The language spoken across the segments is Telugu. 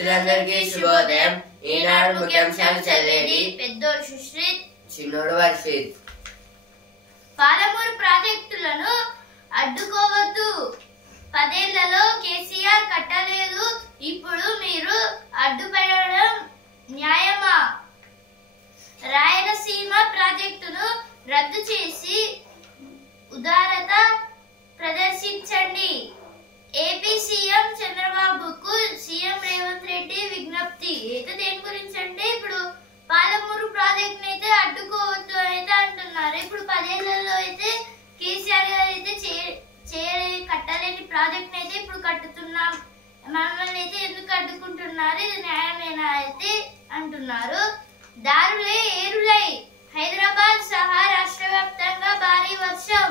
మిత్రులందరికీ శుభోదయం. ఈనాడు ముఖ్యాంశాలు చదివేది పెద్దోడు సుశ్రీత్, చిన్నోడు వర్షిత్. పాలమూరు ప్రాజెక్టులను అడ్డుకోవద్దు. 10 ఏళ్లలో కేసీఆర్ కట్టలేదు, ఇప్పుడు మీరు అడ్డుపడడం న్యాయమా? రాయలసీమ ప్రాజెక్టును రద్దు చేసి ఉదారత ప్రదర్శించండి. ఏపీ సీఎం చంద్రబాబుకు సీఎం రేవంత్ రెడ్డి విజ్ఞప్తి. అయితే దేని గురించి అంటే ఇప్పుడు పాలమూరు ప్రాజెక్ట్ అయితే అడ్డుకోవద్దు అయితే అంటున్నారు. ఇప్పుడు 10 ఏళ్లలో అయితే కేసీఆర్ గారు అయితే కట్టలేని ప్రాజెక్ట్ అయితే ఇప్పుడు కట్టుతున్నాం, మమ్మల్ని అయితే ఎందుకు అడ్డుకుంటున్నారు, ఇది న్యాయమేనా అయితే అంటున్నారు. దారులే ఏరులై హైదరాబాద్ సహా రాష్ట్ర వ్యాప్తంగా భారీ వర్షం,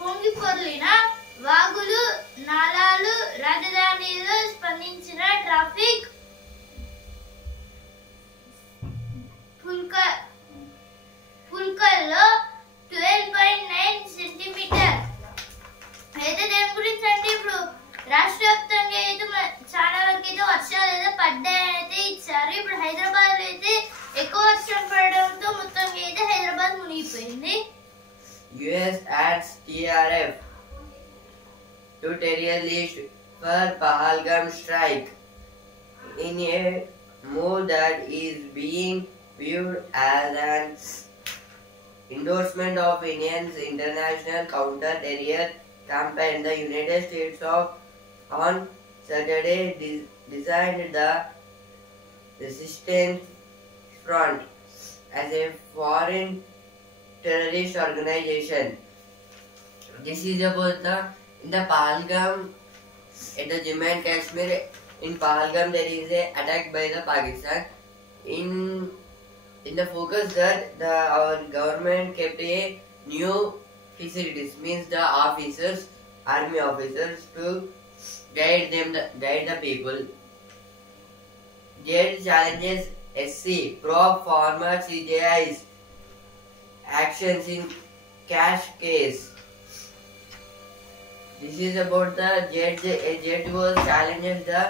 పొంగిపొర్లిన వాగులు నాలాలు, రాజధానిలో స్పందించిన ట్రాఫిక్. పుల్కల్లో 12.9 సెంటీమీటర్. అయితే దేని గురించి అంటే ఇప్పుడు రాష్ట్ర వ్యాప్తంగా అయితే చాలా వరకు అయితే వర్షాలు అయితే పడ్డాయైతే ఇచ్చారు. ఇప్పుడు హైదరాబాద్ లో అయితే ఎక్కువ వర్షం పడడంతో మొత్తం అయితే హైదరాబాద్ మునిగిపోయింది. US adds TRF to terror list for Pahalgam strike in a move that is being viewed as an endorsement of India's international counter-terror campaign. The United States on Saturday designed the Resistance Front as a foreign terrorist organization. This is about in the Pahalgam, at the Jammu and Kashmir. In Pahalgam, there is a attack by the Pakistan. In the focus that our government kept a new facilities, means the officers, army officers, to guide the people. Jade challenges SC probe former CJI's actions in cash case. This is about the judge. A judge was challenges the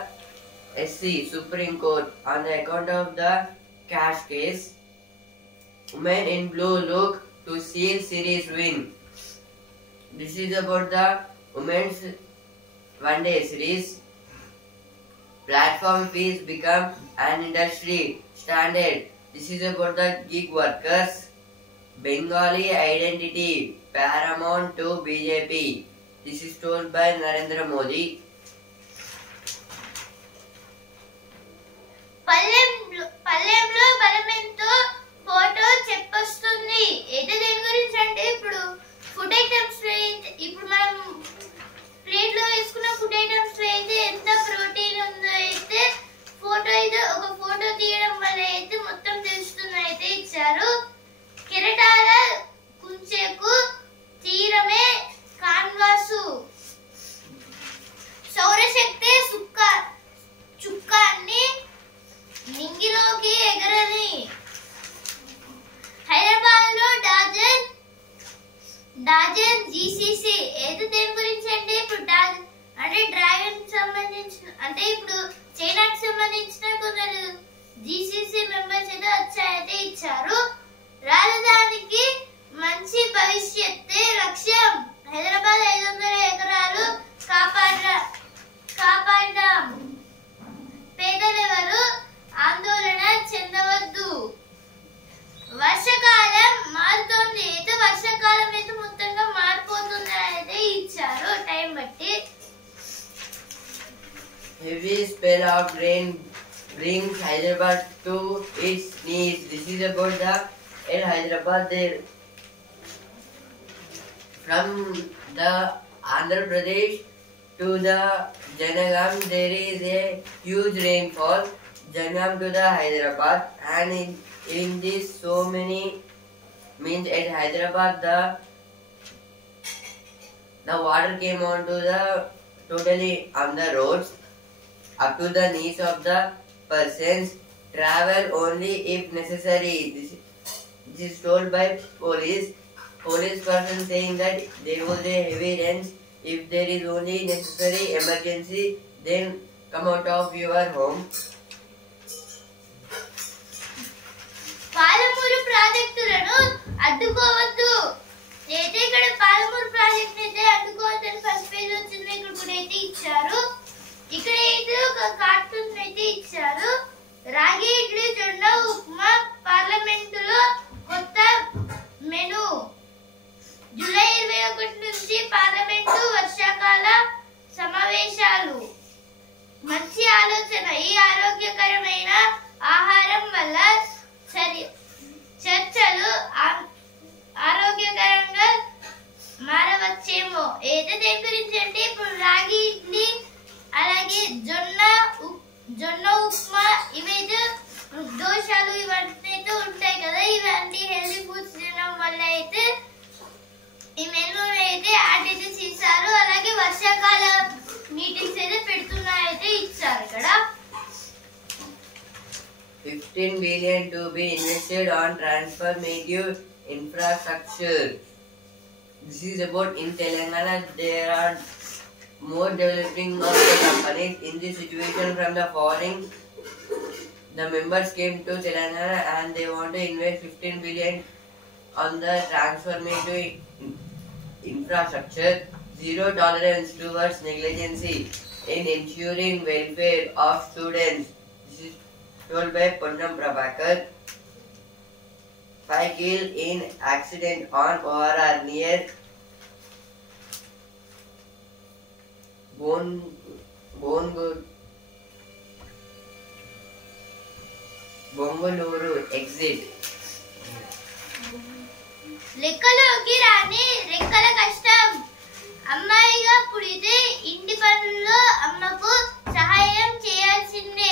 SC Supreme Court on the account of the cash case. Women in blue look to seal series win. This is about the women's one-day series. Platform fees become an industry standard. This is about the gig workers. Bengali identity paramount to BJP. This is told by Narendra Modi. పల్లెంలో బలమెంతో ఫోటో చెప్పొస్తుంది. అయితే దేని గురించి అంటే ఇప్పుడు ఫుడ్ ఐటమ్స్ ఇప్పుడు మనం ప్లేట్ లో వేసుకున్న ఫుడ్ ఐటమ్స్ లో అయితే ఎంత ప్రోటీన్ ఉందో అయితే ఒక ఫోటో తీయడం వల్ల అయితే మొత్తం తెలుస్తుంది అయితే ఇచ్చారు. కెరటాల కుంచెకు తీరమే కాన్వాసు, సౌరశక్తి చుక్కాన్ని నింగిలోకి ఎగరని. హైదరాబాద్ లో డాజన్ జీసీసీ. అయితే దేని గురించి అంటే ఇప్పుడు అంటే డ్రాగన్ సంబంధించిన అంటే ఇప్పుడు చైనాకి సంబంధించిన కొందరు జీసీసీ మెంబర్స్ అయితే వచ్చాయితే ఇచ్చారు. రాజధానికి మంచి భవిష్యత్తే లక్ష్యం. హైదరాబాద్ 500 ఎకరాలు కాపాడదాం. పేదలెవరు ఆందోళన చెందవద్దు. వర్షాకాలం మారుతోంది. అయితే వర్షాకాలం అయితే మొత్తంగా మారిపోతుంది అయితే ఇచ్చారు టైం బట్టి. Heavy spell of rain brings Hyderabad to its knees. This is about the Hyderabad there. From the Andhra Pradesh to the Janagam, there is a huge rainfall. Janagam to the Hyderabad, and in this so many means at Hyderabad the water came onto the totally on the roads up to the knees of the persons. Travel only if necessary. This is told by police. Police person saying that there was a heavy rain. If there is only necessary emergency, then come out of your home. Palamuru ప్రాజెక్టులను అడ్డుకోవద్దు. అయితే ఇక్కడ పాలమూరు ప్రాజెక్ట్ అయితే అడ్డుకోవద్దని ఫస్ట్ పేజ్ వచ్చింది. ఇక్కడ కూడా అయితే ఇచ్చారు. ఇక్కడ అయితే ఒక కార్టూన్ అయితే ఇచ్చారు. రాగి ఇడ్లీ జొన్న ఉప్మా పార్లమెంటులో కొత్త మెను. జూలై 21 నుంచి పార్లమెంటు వర్షాకాల సమావేశాలు. మంచి ఆలోచన. ఈ ఆరోగ్యకరమైన ఆహారం వల్ల చర్చలు ఆరోగ్యకరంగా మారవచ్చేమో. అయితే దేని గురించి అంటే ఇప్పుడు రాగి ఇడ్లీ అలాగే జొన్న ఉప్మా ఇవైతే దోషాలు ఇవన్నీ అయితే ఉంటాయి కదా. ఇవన్నీ హెల్తీ ఫుడ్స్ తినడం వల్ల అయితే ఈ మెనూ అయితే యాడ్ అయితే చేశారు. అలాగే వర్షాకాల మీటింగ్స్ అయితే పెడుతున్నారైతే ఇచ్చారు ఇక్కడ. 15 billion to be invested on transformative infrastructure. This is about in Telangana there are more developing of the companies in this situation from the foreign. The members came to Telangana and they want to invest 15 billion on the transformative infrastructure. Zero tolerance towards negligence in ensuring welfare of students. This is told by Ponnam Prabhakar. 5 killed in accident on ORR near Bongaluru exit. లెక్కలోకి రాని రెక్కల కష్టం. అమ్మాయిగా పుడితే ఇంటి పనుల్లో అమ్మకు సహాయం చేయాల్సిందే.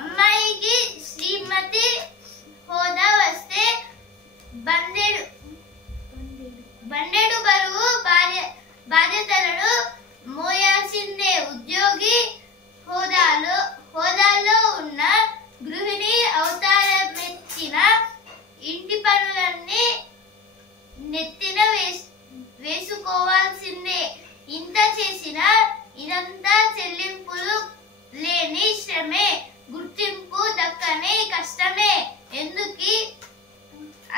అమ్మాయికి శ్రీమతి హోదా వస్తే బండెడు బరువు బాధ్యతలను మోయాల్సిందే. ఉద్యోగి హోదాలో ఉన్న గృహిణి అవతారమెత్తిన ఇంటి పనులన్నీ నెత్తిన వేసుకోవాల్సిందే. ఇంత చేసిన ఇదంతా చెల్లింపులు లేని శ్రమే. గుర్తింపు దక్కని కష్టమే. ఎందుకు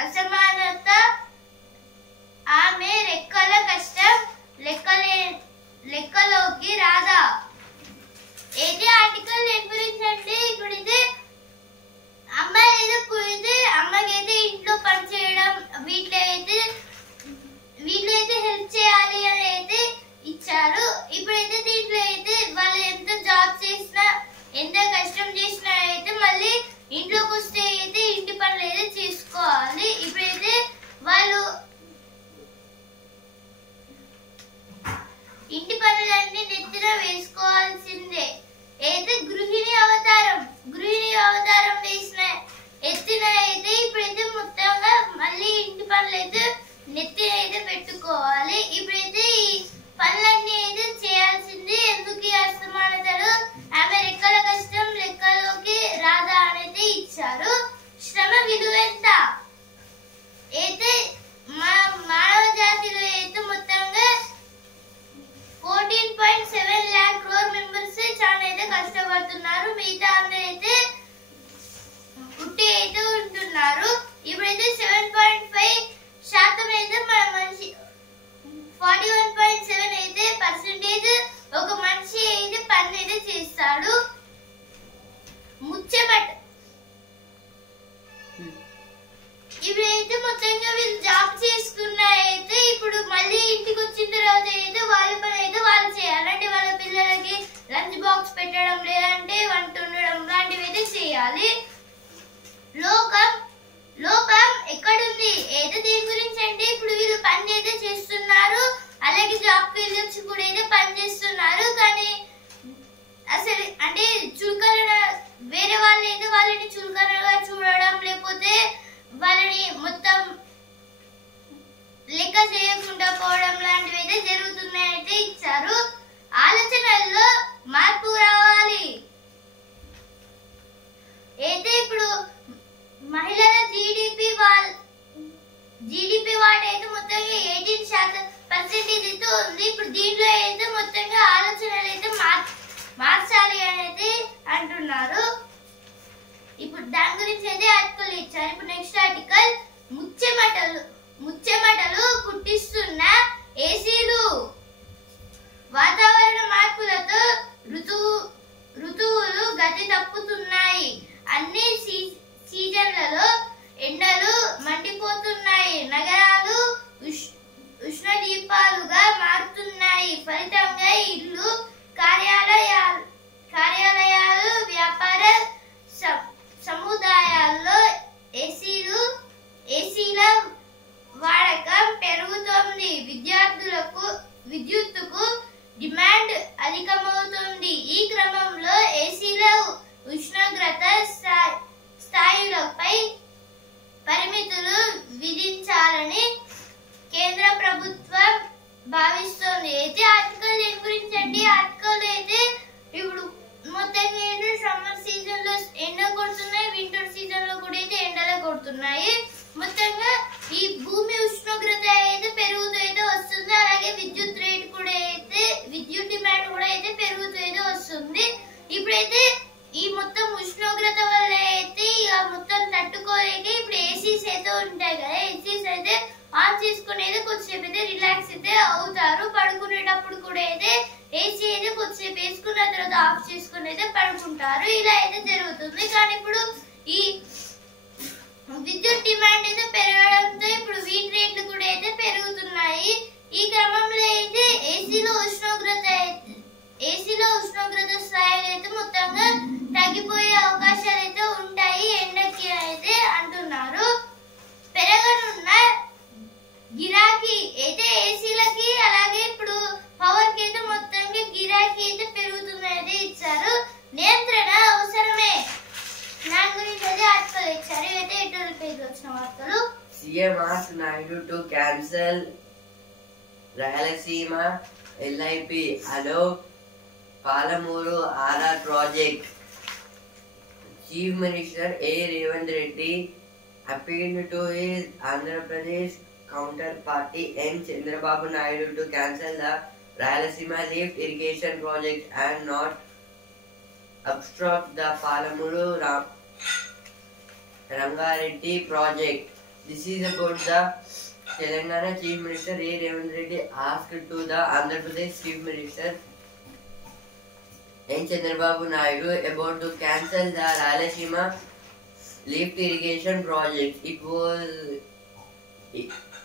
అసమానత? ఆమె రెక్కల కష్టం లెక్కలోకి రాదా? అయితే ఆర్టికల్ దేని గురించి అంటే ఇప్పుడైతే అమ్మాయి అయితే పుడితే అమ్మకైతే ఇంట్లో పని చేయడం వీటిలో అయితే హెల్ప్ చేయాలి అని అయితే ఇచ్చారు. ఇప్పుడైతే దీంట్లో అయితే వాళ్ళు ఎంత జాబ్ చేసినా ఎంత కష్టం చేసినా అయితే మళ్ళీ ఇంట్లోకి వస్తే అయితే ఇంటి పనులు అయితే చేసుకోవాలి. ఇప్పుడైతే వాళ్ళు ఇంటి పనులన్నీ నెత్తిన వేసుకోవాల్సిందే. అయితే గృహిణి అవతారం వేసిన ఎత్తిన అయితే ఇప్పుడైతే మొత్తంగా మళ్ళీ ఇంటి పనులు అయితే నెత్తిన అయితే పెట్టుకోవాలి. ఇప్పుడైతే ఈ పనులన్నీ అయితే చేయాల్సింది. ఎందుకు ఈ అసమానతలు? ఆమె రెక్కల కష్టం లెక్కలోకి రాదా అనేది ఇచ్చారు. శ్రమ విలువ ఎంత? అయితే మానవ జాతిలో అయితే మొత్తంగా 14.7 lakh crore members చాలా అయితే కష్టపడుతున్నారు. మిగతా అందరూ అయితే పుట్టి అయితే ఉంటున్నారు. ఇప్పుడైతే 7.5% అయితే మన మనిషి 41.7 అయితే పర్సెంటేజ్ ఒక మనిషి అయితే పని అయితే చేస్తాడు. ముచ్చెమట ఇప్పుడైతే మొత్తంగా వీళ్ళు జాబ్ చేసుకున్న అయితే ఇప్పుడు మళ్ళీ ఇంటికి వచ్చిన తర్వాత అయితే వాళ్ళ పని అయితే వాళ్ళు చేయాలి. అంటే వాళ్ళ పిల్లలకి లంచ్ బాక్స్ పెట్టడం లేదంటే వంట ఉండడం లాంటివి అయితే చేయాలి. లోపం ఎక్కడుంది? అయితే దీని గురించి అంటే ఇప్పుడు వీళ్ళు పని అయితే చేస్తున్నారు. అలాగే జాబ్ వెళ్ళొచ్చి కూడా అయితే పని చేస్తున్నారు. కానీ అసలు అంటే చులకన వేరే వాళ్ళు అయితే వాళ్ళని చులకనగా చూడడం లేకపోతే వాళ్ళని మొత్తం లెక్క చేయకుండా పోవడం లాంటివి అయితే జరుగుతున్నాయైతే ఇచ్చారు. ఆలోచనల్లో మార్పు రావాలి. అయితే ఇప్పుడు మహిళల జీడిపి వాట అయితే మొత్తంగా 18% అయితే ఉంది. ఇప్పుడు దీంట్లో అయితే మొత్తంగా ఆలోచనలు అయితే ఇచ్చారు. ఇప్పుడు నెక్స్ట్ ఆర్టికల్ ముచ్చెమటలు పుట్టిస్తున్న ఏసీలు. వాతావరణ మార్పులతో ఋతువులు గతి తప్పుతున్నాయి. అన్ని సీజన్లలో ఎండలు మండిపోతున్నాయి. నగరాలు ఉష్ణదీపాలుగా మారుతున్నాయి. ఫలితంగా ఇల్లు, కార్యాలయాలు, వ్యాపార సముదాయాల్లో ఏసీల వాడకం పెరుగుతోంది. విద్యుత్తుకు డిమాండ్ అధికమవుతుంది. ఈ క్రమంలో ఏసీల ఉష్ణోగ్రత స్థాయిలపై పరిమితులు విధించాలని కేంద్ర ప్రభుత్వం భావిస్తోంది. అయితే ఆర్టికల్ దేని గురించి అండి? ఆర్టికల్ అయితే ఇప్పుడు మొత్తంగా అయితే సమ్మర్ సీజన్ లో ఎండ కొడుతున్నాయి, వింటర్ సీజన్ లో కూడా అయితే ఎండలే కొడుతున్నాయి. మొత్తంగా ఈ భూమి ఉష్ణోగ్రత అయితే పెరుగుతూ అయితే వస్తుంది. అలాగే విద్యుత్ డిమాండ్ కూడా అయితే పెరుగుతూ అయితే వస్తుంది. ఇప్పుడైతే ఈ మొత్తం ఉష్ణోగ్రత వల్ల అయితే ఇక మొత్తం తట్టుకోలేక ఇప్పుడు ఏసీస్ అయితే ఉంటాయి కదా, ఏసీస్ అయితే ఆన్ చేసుకునేది కొద్దిసేపు అయితే రిలాక్స్ అయితే అవుతారు. పడుకునేటప్పుడు కూడా అయితే ఏసీ అయితే కొద్దిసేపు వేసుకున్న తర్వాత ఆఫ్ చేసుకుని అయితే పడుకుంటారు. ఇలా అయితే జరుగుతుంది. కానీ ఇప్పుడు ఈ విద్యుత్ డిమాండ్ అయితే పెరగడంతో ఇప్పుడు వీటి రేట్లు కూడా అయితే పెరుగుతున్నాయి. ఈ క్రమంలో అయితే ఏసీలో ఉష్ణోగ్రత స్థాయిలు అయితే మొత్తంగా తగ్గిపోయే అవకాశాలు అయితే ఉంటాయి ఎండకి అయితే అంటున్నారు. పెరగనున్న గిరాకీ అయితే ఏసీలకి అలాగే ఇప్పుడు పవర్ కి అయితే మొత్తంగా గిరాకీ అయితే పెరుగుతుందనేది ఇచ్చారు. నియంత్రణ అవసరమే, దాని గురించి అయితే ఆర్టికల్ ఇచ్చారు. ఇవైతే ఎడిటోరియల్ పేజ్ వచ్చిన వార్తలు. CM asked Naidu to cancel Rayalaseema LIP allow Palamuru RR project. Chief Minister A. Revanth Reddy appealed to his Andhra Pradesh counterparty N. Chandrababu Naidu to cancel the Rayalaseema lift irrigation project and not obstruct the Palamuru Rangareddy project. This is about the Telangana Chief Minister A. Revanth Reddy asked to the Andhra Pradesh Chief Minister N. Chandrababu Naidu about to cancel the Rayalaseema lift irrigation project. It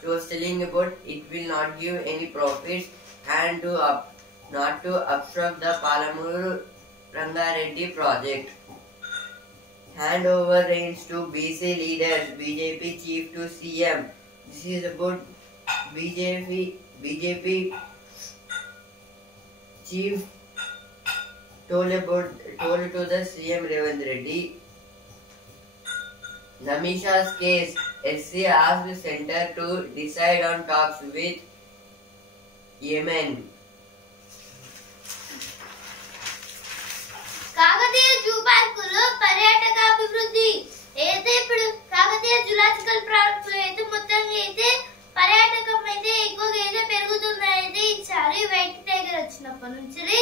was telling about it will not give any profits and not to obstruct the Palamuru Rangareddy project. Hand over reins to BC leaders, BJP chief to CM. This is about BJP chief told to the CM Revanth Reddy. Namisha's case, SC asked the center to decide on talks with Yemen. Kakatiya zoo పార్కులో పర్యాటక అభివృద్ధి అయితే ఇప్పుడు కాకతీయ జూలాజికల్ పార్క్ లో అయితే మొత్తంగా అయితే పర్యాటకం అయితే ఎక్కువగా అయితే పెరుగుతుందని అయితే ఇచ్చారు. వైట్ టైగర్ వచ్చినప్పటి నుంచి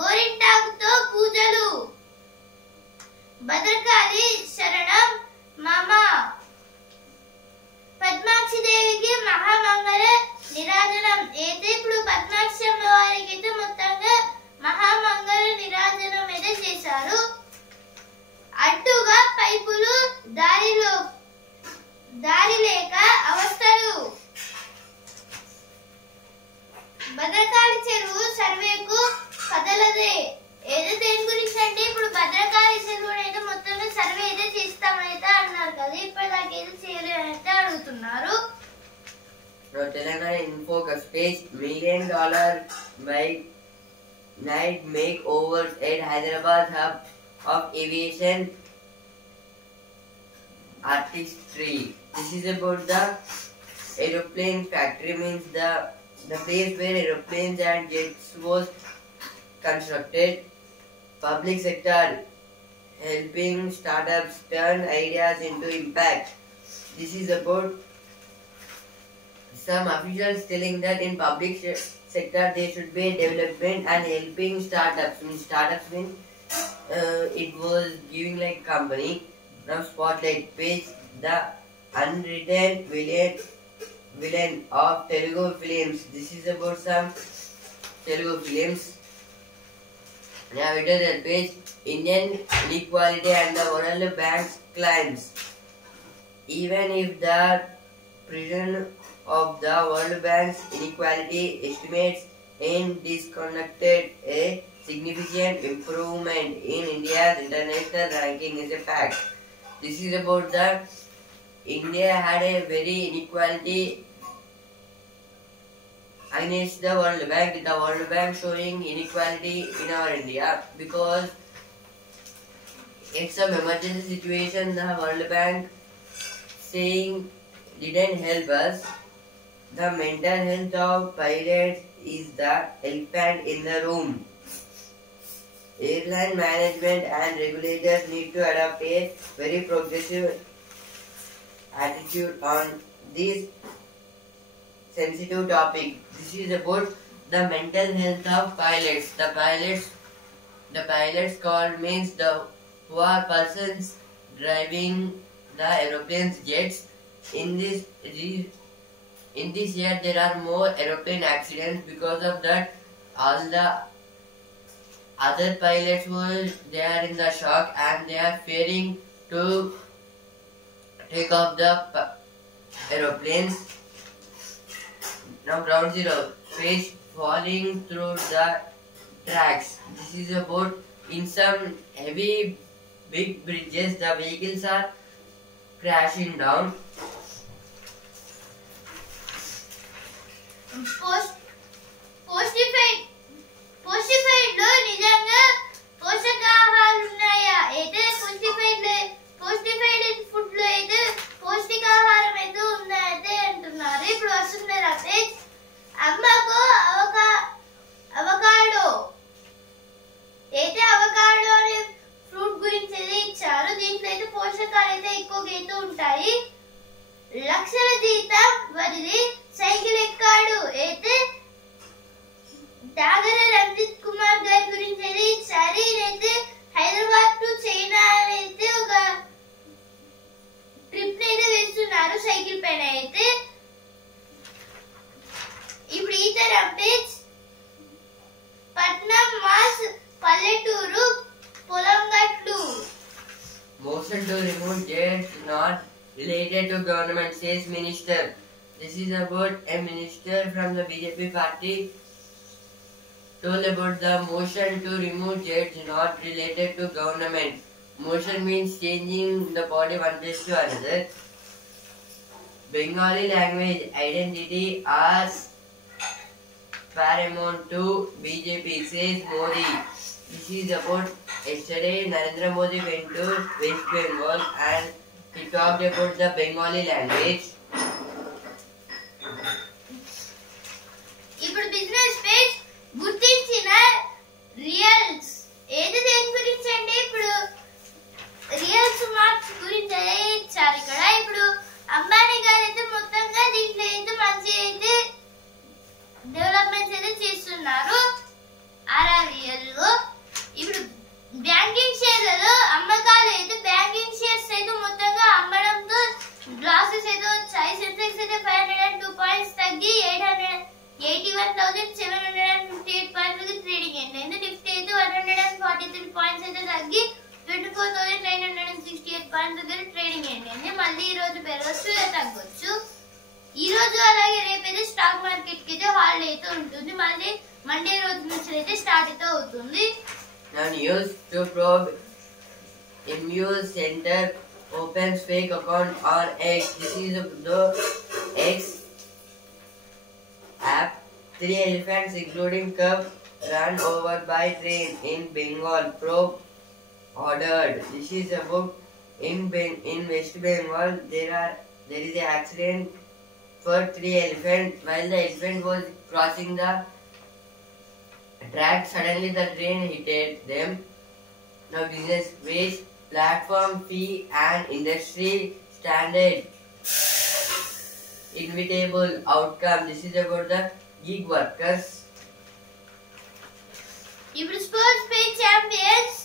గోరింటాకుతో పూజలు, భద్రకాళి శరణం మమ, పద్మాక్షి దేవికి మహామంగళ నిరాజనం అయితే ఇప్పుడు పద్మాక్షి అమ్మవారికి అయితే మొత్తంగా మహామంగళ నిరాజనం అయితే చేశారు. అడ్డుగా పైపులు దారి లేక అవస్థలు. భద్రకాళి చెరువు సర్వేకు కదలదే. ఏదో దేని గురించి అంటే ఇప్పుడు భద్రకాళి చెరువు అయితే మొత్తంగా సర్వే అయితే చేస్తామైతే అన్నారు కదా, ఇప్పటిదాకా ఏదో చేయలేమైతే అడుగుతున్నారు. Telangana InfoCus page $1 million by night makeovers at Hyderabad hub of aviation artistry. This is about the aeroplane factory, means the place where aeroplanes and jets was constructed. Public sector helping startups turn ideas into impact. This is about some officials telling that in public sector there should be development and helping startups. Means startups means it was giving like company, Now spotlight page, the unwritten villain of Telugu films. This is about some Telugu films. Now it is the page, Indian inequality and the World Bank's claims. Even if the prison of the World Bank's inequality estimates in disconnected a significant improvement in India's international ranking is a fact. This is about the India had a very inequality against the World Bank. The World Bank showing inequality in our India because in some emergency situation the World Bank saying didn't help us. The mental health of pilots is the elephant in the room. Airline management and regulators need to adopt a very progressive attitude on this sensitive topic. This is about the mental health of pilots. The pilots called means the who are persons driving the aeroplanes jets. In this year there are more aeroplane accidents because of that. All the other pilots they are in the shock and they are fearing to take off the aeroplanes. Now ground zero page, falling through the tracks. This is about in some heavy big bridges the vehicles are crashing down. పోస్టిఫైడ్ లో నిజంగా పోషకాహారాలు ఉన్నాయా? అయితే పోస్టిఫైడ్ ఫుడ్ లో అయితే పౌష్టికాహారం అయితే ఉన్నాయైతే అంటున్నారు. ఇప్పుడు వస్తున్నారు అప్డేట్స్. అమ్మకు అవకాడో అయితే అవకాడో అనే ఫ్రూట్ గురించి అయితే ఇచ్చారు. దీంట్లో అయితే పోషకాలు అయితే ఎక్కువగా అయితే ఉంటాయి. లక్షల జీతం వదిలి సైకిల్ ఎక్కాడు అయితే డాగర రంజిత్ కుమార్ గారి గురించి అయితే ఈసారి అయితే హైదరాబాద్ టు చైనా అయితే ఒక ట్రిప్ అయితే వేస్తున్నారు సైకిల్ పైన అయితే. ఇప్పుడు ఇతర అప్డేట్స్. పట్నం మాస్ పల్లెటూరు పొలం గట్లు. Motion to remove jets not related to government, says minister. This is about a minister from the BJP party told about the motion to remove jets not related to government. Motion means changing the body one place to another. Bengali language identity as paramount to BJP, says Modi. This is about yesterday Narendra Modi went to West Bengal and he talked about the Bengali language. ఇప్పుడు బిజినెస్ పేజ్, గుర్తించిన రియల్స్ ఏది దేని గురించి అంటే ఇప్పుడు రియల్స్ మార్క్స్ గురించి ఇచ్చారు ఇక్కడ. ఇప్పుడు అంబానీ గారు అయితే మొత్తంగా దీంట్లో అయితే మంచి అయితే డెవలప్మెంట్స్ అయితే చేస్తున్నారు RRVL లో. ఇప్పుడు బ్యాంకింగ్ షేర్లలో అమ్మకాలు అయితే బ్యాంకింగ్ షేర్స్ అయితే మొత్తంగా అమ్మడంతో లాసెస్ అయితే వచ్చాయి. సెన్సెక్స్ అయితే 502 పాయింట్స్ తగ్గి 81,758 పాయింట్లకి ట్రేడింగ్ అయింది. నిఫ్టీ అయితే 143 పాయింట్స్ అయితే తగ్గి 24,968 పాయింట్స్ దగ్గర ట్రేడింగ్ అయింది. మళ్ళీ ఈ రోజు పెరగచ్చు లేదా తగ్గొచ్చు. ఈ రోజు అలాగే రేపైతే స్టాక్ మార్కెట్ కి అయితే హాలిడే అయితే ఉంటుంది. మళ్ళీ మండే రోజు నుంచి అయితే స్టార్ట్ అయితే అవుతుంది. Now news to probe, Immune Center opens fake account on X. This is the X app. 3 elephants including cub run over by train in Bengal. Probe ordered. This is about in West Bengal there is an accident for 3 elephants. While the elephant was crossing the track, suddenly the train hit them. Now business wage, platform fee and industry standard inevitable outcome. This is about the gig workers. ఇప్పుడు స్పోర్ట్స్ పేజ్ ఛాంపియన్స్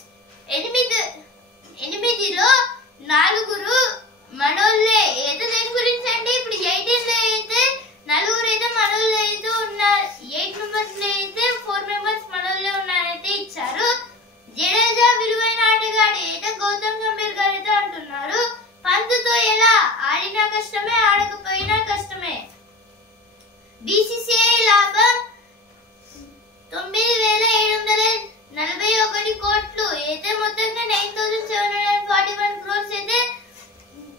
8లో 4 కష్టమే, ఆడకపోయినా కష్టమే. బీసీసీఐ లాభం 9,741 కోట్లు అయితే మొత్తంగా 9,741 crores అయితే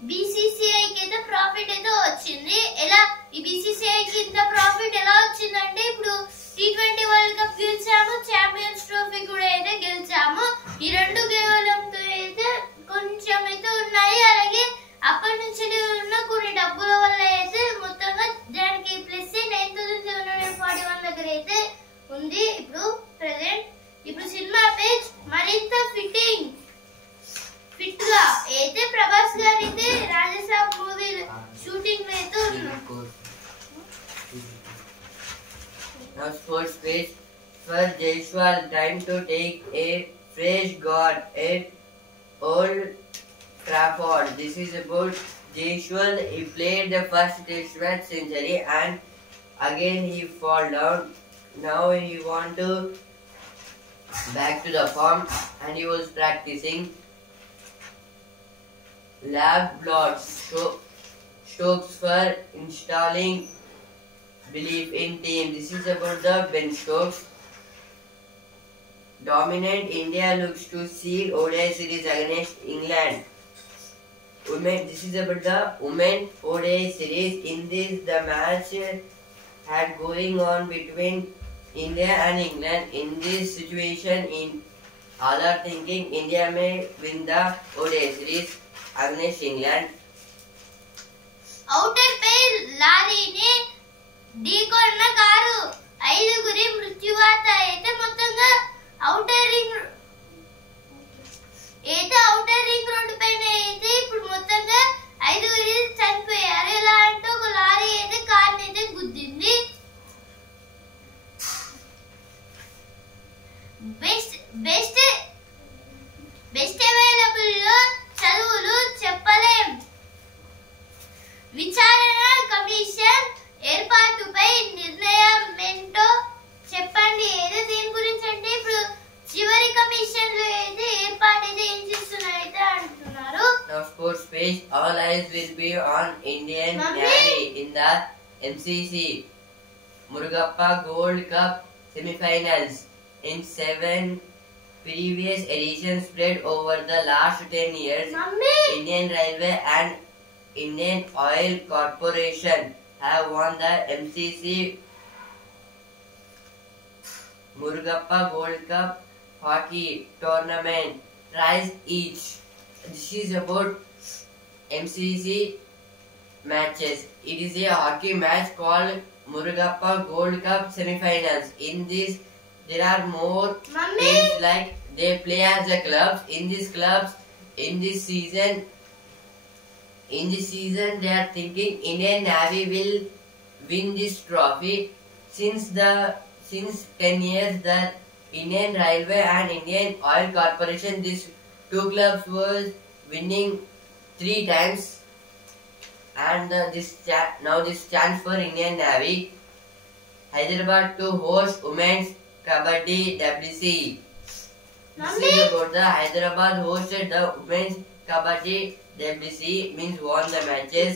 బీసీసీఐకి అయితే ప్రాఫిట్ అయితే వచ్చింది. ఎలా ఈ బీసీసీఐకి ఇంత ప్రాఫిట్ ఎలా వచ్చిందంటే ఇప్పుడు T20 వరల్డ్ కప్ గెలిచాము, ఛాంపియన్స్ ట్రోఫీ కూడా అయితే గెలిచాము. ఈ రెండు గెలవడంతో అయితే కొంచెం అయితే ఉన్నాయి. అలాగే అప్పటి నుంచి ఉన్న కొన్ని డబ్బుల వల్ల అయితే మొత్తంగా దానికి ప్లస్ 9,741 దగ్గర అయితే ఉంది. ఇప్పుడు ప్రెసెంట్ ఇప్పుడు సినిమా పేజ్ మరింత ఫిట్ గా అయితే ప్రభాస్ గారు అయితే రాజసాబ్ మూవీ షూటింగ్ అయితే ఉన్నారు. Now sports page. For Jaiswal, time to take a fresh guard at Old Trafford. This is about Jaiswal. He played the first test match century and again he fall down. Now he want to back to the form and he was practicing. Lab blood Stokes for installing belief in team. This is about the Ben Stokes. Dominant India looks to seal ODI series against England. This is about the women ODI series. In this, the match had going on between India and England. In this situation, all are thinking India may win the ODI series against England. Outer పై లారీని ఢీకొన్న కారు 5గురి మృత్యువాత అయితే మొత్తంగా ఔటర్ రింగ్ రోడ్డు పైన అయితే ఇప్పుడు మొత్తంగా 5గురి చనిపోయారు. ఎలా అంటే ఒక లారీ అయితే కార్ని అయితే గుద్దింది. బెస్ట్ అవైలబుల్ లో చదువులు చెప్పలేం. విచారణ కమిషన్ ఏర్పాటుపై నిర్ణయం ఏంటో చెప్పండి. ఏదో దీని గురించి అంటే ఇప్పుడు చివరి కమిషన్లు అయితే ఏర్పాటు అయితే ఏం చేస్తున్నారు అయితే అంటున్నారు. Now sports page. All eyes will be on Indian Navy in the MCC Murugappa Gold Cup semi-finals. In 7 previous editions spread over the last 10 years, Indian Railway and Indian Oil Corporation have won the MCC Murugappa Gold Cup hockey tournament twice each. This is about MCC matches. It is a hockey match called Murugappa Gold Cup semi-finals. In this, there are more teams like they play as the clubs. In this season, they are thinking Indian Navy will win this trophy. Since 10 years, the Indian Railway and Indian Oil Corporation, these two clubs was winning 3 times, and now this chance for Indian Navy. Hyderabad to host Women's Kabaddi WC. This is about the Hyderabad hosted the Women's Kabaddi WC, means won the matches.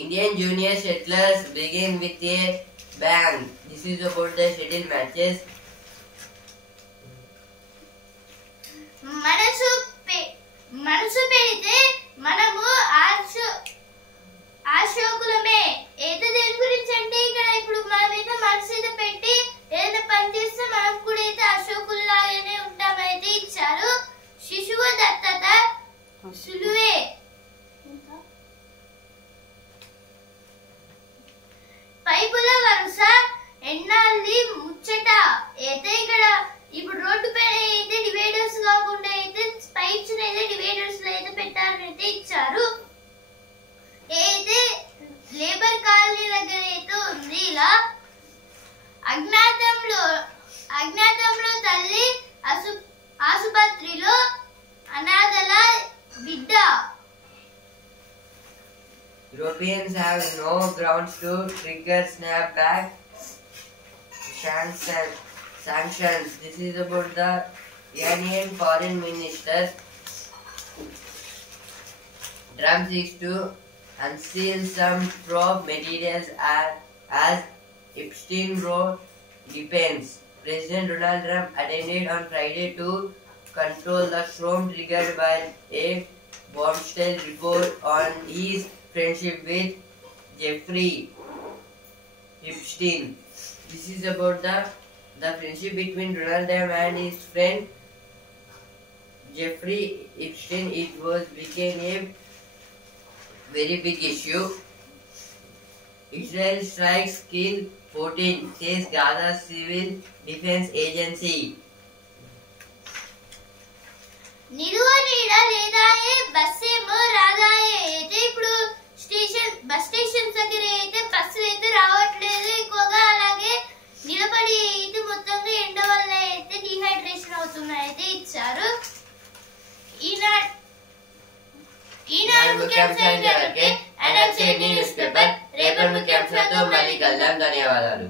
Indian junior shuttlers begin with a bang. This is about the shuttle matches. మనసు పెడితే మనము ఆశోకులమే. ఏదో దేని గురించి అంటే ఇక్కడ ఇప్పుడు మనమైతే మనసు అయితే పెట్టి ఏదైనా పని చేస్తే మనం కూడా అయితే అశోకుల్లాగానే ఉంటామైతే ఇచ్చారు. శిశువు దత్తత సులువే. పైపుల వరుస ఎన్నాళ్ళది ముచ్చట. అయితే ఇక్కడ ఇప్పుడు రోడ్డు పైన అయితే డివైడర్స్ కాకుండా అయితే పైప్స్ అయితే డివైడర్స్ లో అయితే పెట్టారని అయితే ఇచ్చారు. అయితే లేబర్ కాలనీ దగ్గర అయితే ఉంది. ఇలా అజ్ఞాతంలో తల్లి ఆసుపత్రిలో అనాథల బిడ్డ. Europeans have no grounds to trigger snapback sanctions. This is about the Iranian foreign minister. Trump seeks to unseal some probe materials as Epstein wrote depends. President Donald Trump attended on Friday to control the storm triggered by a bombshell report on his friendship with Jeffrey Epstein. This is about the friendship between Donald Trump and his friend Jeffrey Epstein. It became a very big issue. Israel strikes kill 14, says Gaza Civil Defense Agency. నిలువ నీడ లేదాయే బస్ ఏమో రాదాయే. అయితే ఇప్పుడు బస్ స్టేషన్ దగ్గర అయితే బస్సులు అయితే రావట్లేదు ఎక్కువగా. అలాగే నిలబడి అయితే మొత్తంగా ఎండ వల్ల అయితే డిహైడ్రేషన్ అవుతున్నాయి అయితే ఇచ్చారు. ఈనాడు ముఖ్యాంశాలు న్యూస్ పేపర్ రేపటి ముఖ్యాంశాలతో మళ్ళీ కలుద్దాం. ధన్యవాదాలు.